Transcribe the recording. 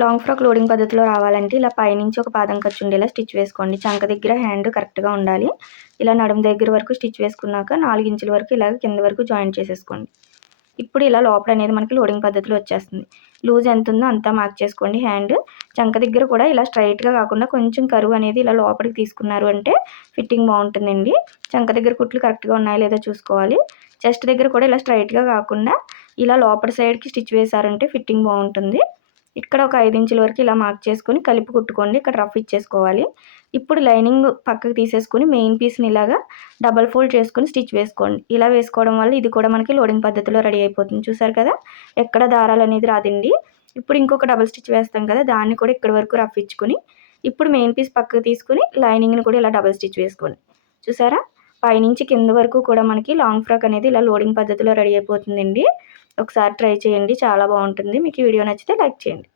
Long frock loading పద్ధతిలో రావాలంటే ఇలా పైనుంచి ఒక పాదం ఖర్చు ఉండేలా స్టిచ్ వేసుకోండి. చంక దగ్గర హ్యాండ్ కరెక్ట్గా ఉండాలి. ఇలా నడుము దగ్గర వరకు స్టిచ్ వేసుకున్నాక 4 ఇంచుల వరకు ఇలాగ కింద వరకు జాయింట్ చేసేసుకోండి. ఇప్పుడు ఇలా లోపల అనేది మనకి లోడింగ్ పద్ధతిలో వచ్చేస్తుంది. లూజ్ ఎంత ఉందో అంతా మార్క్ చేసుకోండి. హ్యాండ్ చంక దగ్గర కూడా ఇలా స్ట్రైట్గా కాకుండా కొంచెం కరువు అనేది ఇలా లోపలికి తీసుకున్నారు అంటే ఫిట్టింగ్ బాగుంటుందండి. చంక దగ్గర కుట్లు కరెక్ట్గా ఉన్నాయో లేదో చూసుకోవాలి. చెస్ట్ దగ్గర కూడా ఇలా స్ట్రైట్గా కాకుండా ఇలా లోపల సైడ్కి స్టిచ్ వేసారంటే ఫిట్టింగ్ బాగుంటుంది. ఇక్కడ ఒక 5 ఇంచుల వరకు ఇలా మార్క్ చేసుకొని కలిపి కుట్టుకోండి. ఇక్కడ రఫ్ ఇచ్చేసుకోవాలి. ఇప్పుడు లైనింగ్ పక్కకు తీసేసుకుని మెయిన్ పీస్ని ఇలాగా డబల్ ఫోల్డ్ చేసుకుని స్టిచ్ వేసుకోండి. ఇలా వేసుకోవడం వల్ల ఇది కూడా మనకి లోడింగ్ పద్ధతిలో రెడీ అయిపోతుంది. చూసారు కదా, ఎక్కడ దారాలు అనేది రాదండి. ఇప్పుడు ఇంకొక డబల్ స్టిచ్ వేస్తాం కదా, దాన్ని కూడా ఇక్కడ వరకు రఫ్ ఇచ్చుకుని ఇప్పుడు మెయిన్ పీస్ పక్కకు తీసుకుని లైనింగ్ని కూడా ఇలా డబల్ స్టిచ్ వేసుకోండి. చూసారా, పైనుంచి కింద వరకు కూడా మనకి లాంగ్ ఫ్రాక్ అనేది ఇలా లోడింగ్ పద్ధతిలో రెడీ అయిపోతుందండి. ఒకసారి ట్రై చేయండి, చాలా బాగుంటుంది. మీకు ఈ వీడియో నచ్చితే లైక్ చేయండి.